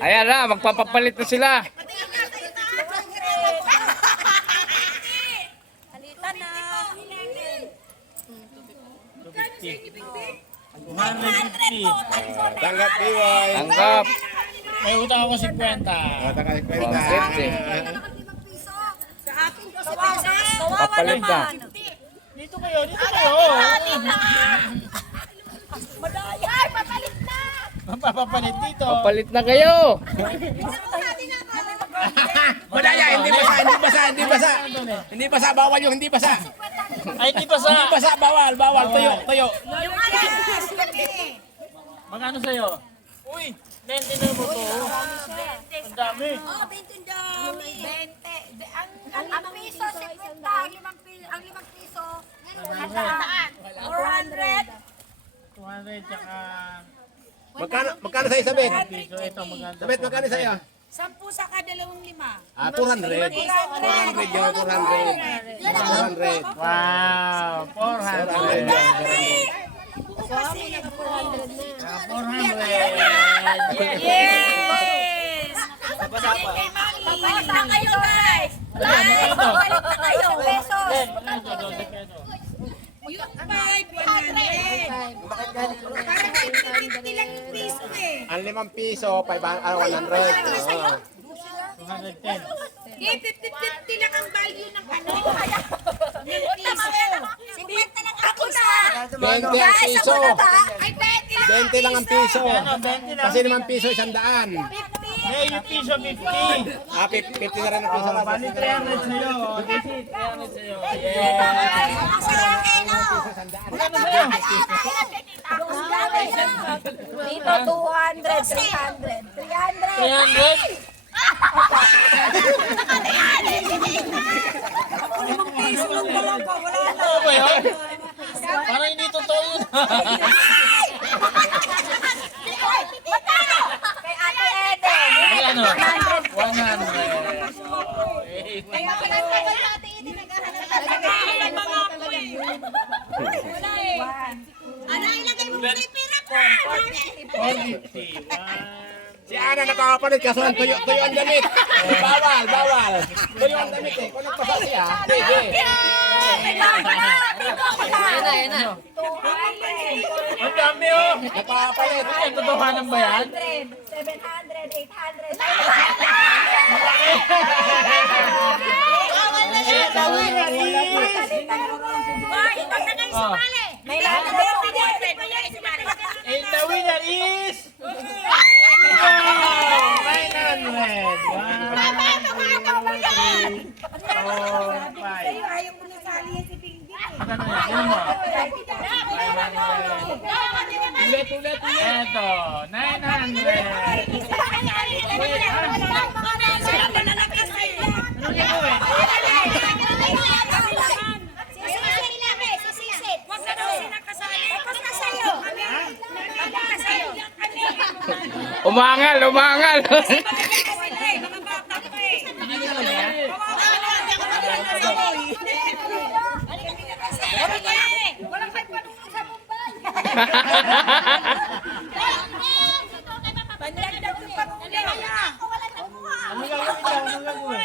Ayan na, magpapapalit na sila. Halita na. 250. Tanggap Diway. Tanggap. May utang ako 50. Tanggap 150. Sa akin, 12 pesos. Papalit na. Dito kayo, dito kayo. Madaya. Ay, papalit na. Mapapalit dito. Papalit na kayo. Madaya, hindi basa, hindi basa, hindi basa. Hindi basa, bawal yung hindi basa. Ay, di ba sa... Hindi basa, bawal, bawal. Tuyo, tuyo. Yung ano? Magkano sa'yo? Uy, 20 na mo to. Ang dami. Oh, 20 dami. 20. Ang piso, 50. Ang 5 piso, 400. 200 tsaka... Magkano sa isabit? Piso, ito maganda. Sabit, magkano sa'yo? 10 sa kadalawang 5. 400. 400 yun, 400. 400. Wow, 400. 400. Yes! Papasa kayo, guys! Papalit na kayo, pesos! Yung 5, 100. Parang 50 lang yung piso eh. Ang 5 piso, 100. 210. Eh, 50 lang ang value ng ano. Yung piso. 50 lang ako na. 20 ang piso. Ay, 20 lang 20 lang ang piso. Ano, 20 lang. Kasi naman piso, 100. Hey, yung piso 50. 50 na rin ang piso. Bali 300 sa'yo. 300 sa'yo. Ang sarap eh, no? Magkano sa'yo? Dito, 200, 300, 300. 300? Ano ba yun? Parang hindi totoo yun. Kay Ate Eden. Magkano? 100. Kaya pala kay Ate Eden naghahanap mga ako eh. Wala eh. Ano, ilagay mo muna yung pera pa. 450. Si Ana nakapalit kaso ang tuyo ang damit. Bawal, bawal. Tuyo ang damit eh. Kung nagpasa siya, sige. Ayan na. Ang dami oh. Nakapalit. Ay, totohanan ba yan? 700, 800, 900. May lahat na And the winner is... Wow! 900! Wow! 5. Ayaw mo na sali yan si Pingding eh. Magkano yan? Yan mo. 500. Ulit. Eto, 900. Ano yung gawin? Umangal, umangal. Walang may panunong sa Mumbai. Pandagdag yung panunong. Ano gagawin daw? Ano gagawin?